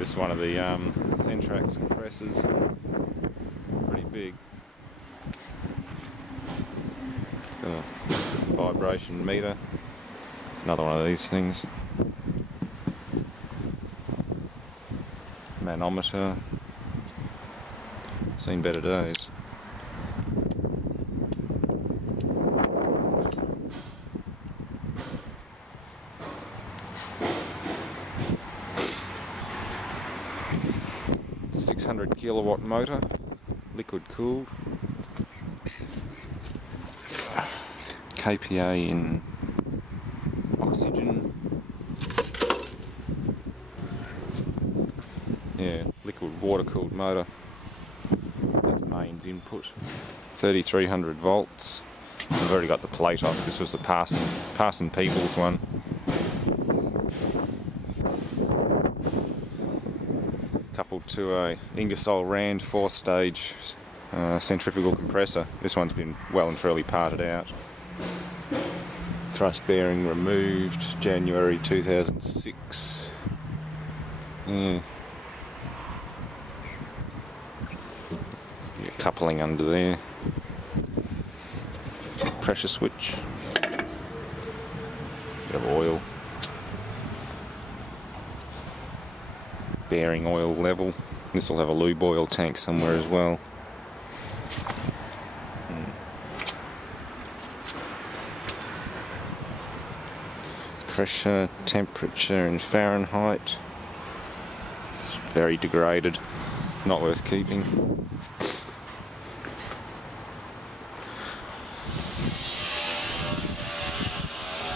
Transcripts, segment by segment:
This is one of the Centac compressors. Pretty big. It's got a vibration meter. Another one of these things. Manometer. Seen better days. .600 kilowatt motor, liquid cooled. kPa in oxygen. Yeah, liquid water cooled motor. That's mains input. 3300 volts. I've already got the plate off. This was the Parson Peoples one. Coupled to a Ingersoll Rand 4-stage centrifugal compressor. This one's been well and truly parted out. Thrust bearing removed, January 2006. Yeah. Coupling under there. Pressure switch. Bit of oil. Bearing oil level. This will have a lube oil tank somewhere as well. Pressure, temperature in Fahrenheit. It's very degraded. Not worth keeping.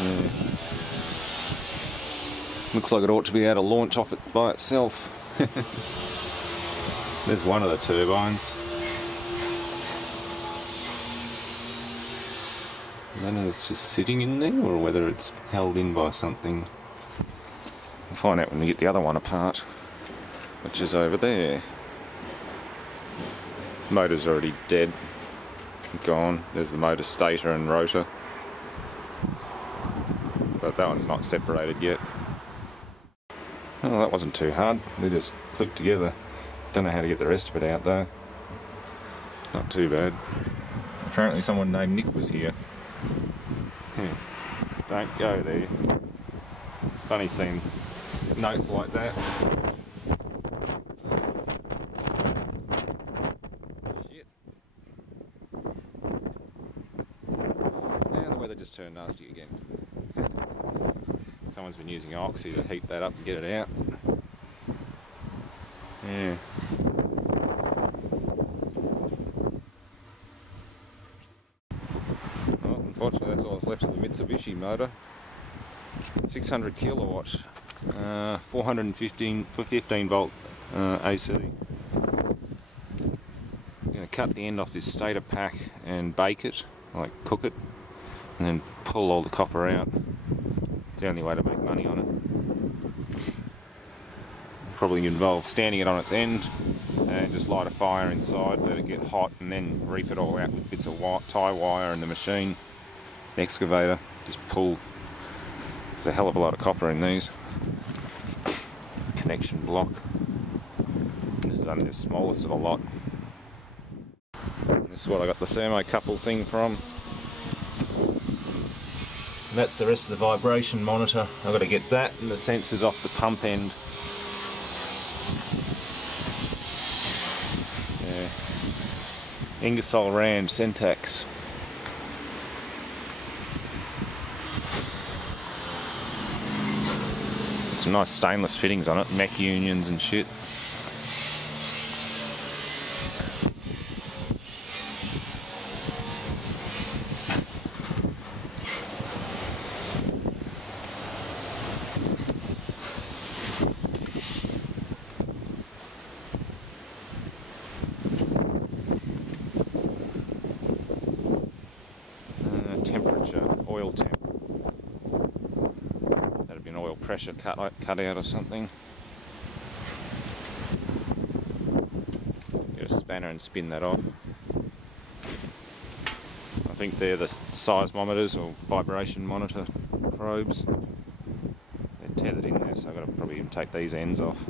Yeah. Looks like it ought to be able to launch off it by itself. There's one of the turbines. I don't know if it's just sitting in there or whether it's held in by something. We'll find out when we get the other one apart, which is over there. Motor's already dead. Gone. There's the motor stator and rotor. But that one's not separated yet. Oh, that wasn't too hard. They just clicked together. Don't know how to get the rest of it out though. Not too bad. Apparently someone named Nick was here. Don't go there. It's funny seeing notes like that. Shit. And the weather just turned nasty again. Someone's been using oxy to heat that up and get it out. Yeah. Well, unfortunately that's all that's left of the Mitsubishi motor. 600 kilowatt, 415 for 15 volt AC. I'm going to cut the end off this stator pack and bake it, like cook it, and then pull all the copper out. It's the only way to make money on it. Probably involve standing it on its end and just light a fire inside, let it get hot, and then reef it all out with bits of tie wire in the machine, the excavator, just pull. There's a hell of a lot of copper in these. Connection block. This is only the smallest of a lot. This is what I got the thermocouple thing from. And that's the rest of the vibration monitor. I've got to get that and the sensors off the pump end. Yeah. Ingersoll Rand Centacs. Some nice stainless fittings on it, mech unions and shit. Temperature, oil temp. That'd be an oil pressure cut out or something. Get a spanner and spin that off. I think they're the seismometers or vibration monitor probes. They're tethered in there. anyway, so I've got to probably even take these ends off.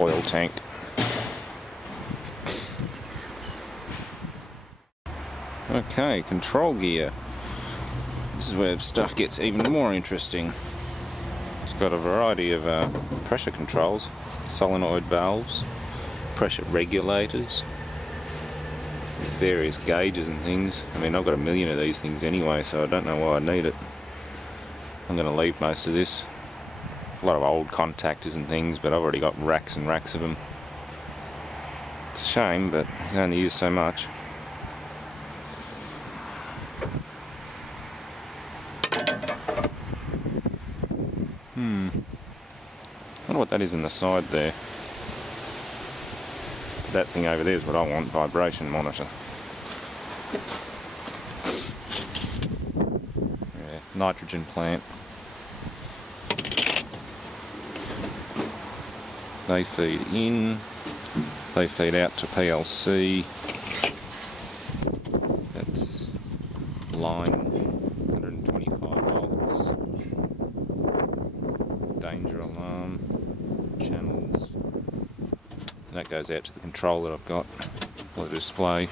Oil tank. Okay, control gear. This is where stuff gets even more interesting. It's got a variety of pressure controls, solenoid valves, pressure regulators, various gauges and things. I mean, I've got a million of these things anyway, so I don't know why I need it. I'm going to leave most of this. A lot of old contactors and things, but I've already got racks and racks of them. It's a shame, but you can only use so much. I wonder what that is in the side there. That thing over there is what I want, vibration monitor. Yeah, nitrogen plant. They feed in, they feed out to PLC. That's line 125 volts. Danger alarm, channels. And that goes out to the control that I've got for the display.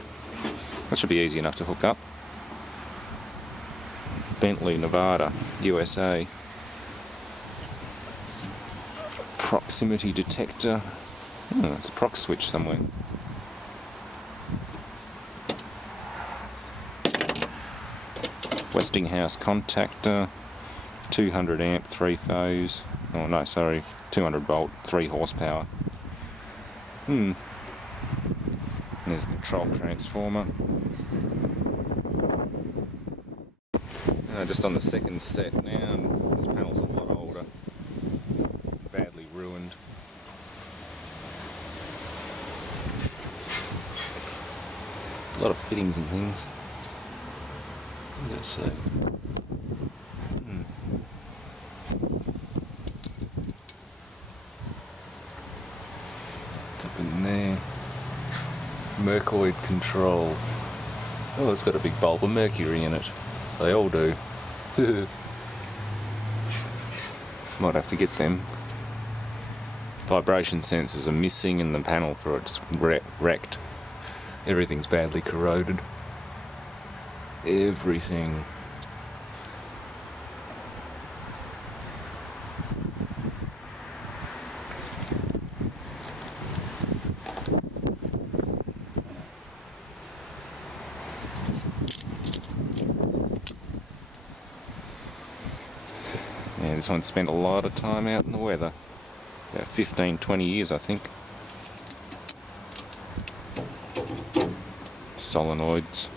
That should be easy enough to hook up. Bentley, Nevada, USA. Proximity detector. Oh, there's a prox switch somewhere. Westinghouse contactor. 200 amp, 3 phase. Oh no, sorry, 200 volt, 3 horsepower. And there's the control transformer. Just on the second set now, and this panel's a lot older. Badly ruined. A lot of fittings and things. What does that say? What's up in there? Mercoid control. Oh, it's got a big bulb of mercury in it. They all do. Might have to get them. Vibration sensors are missing in the panel for it's wrecked. Everything's badly corroded. Everything. Yeah, this one spent a lot of time out in the weather. About 15-20 years, I think. Solenoids.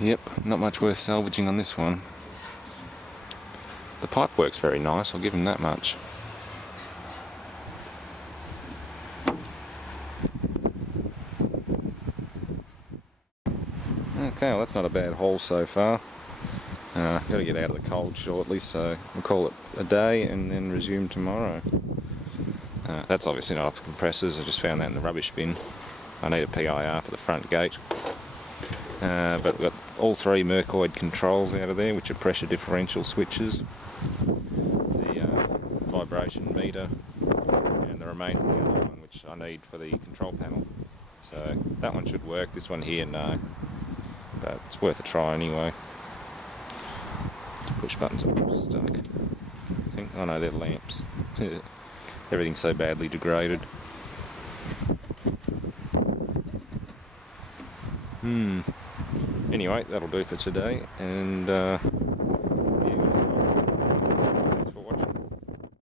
Yep, not much worth salvaging on this one. The pipe works very nice, I'll give him that much. Okay, well that's not a bad haul so far. Got to get out of the cold shortly, so we'll call it a day and then resume tomorrow. That's obviously not off the compressors, I just found that in the rubbish bin. I need a PIR for the front gate. But we've got all 3 Mercoid controls out of there, which are pressure differential switches, the vibration meter, and the remains of the other one, which I need for the control panel. So that one should work, this one here no, but it's worth a try anyway. Push buttons are stuck. I think, oh no, they're lamps. Everything's so badly degraded. Anyway, that'll do for today, and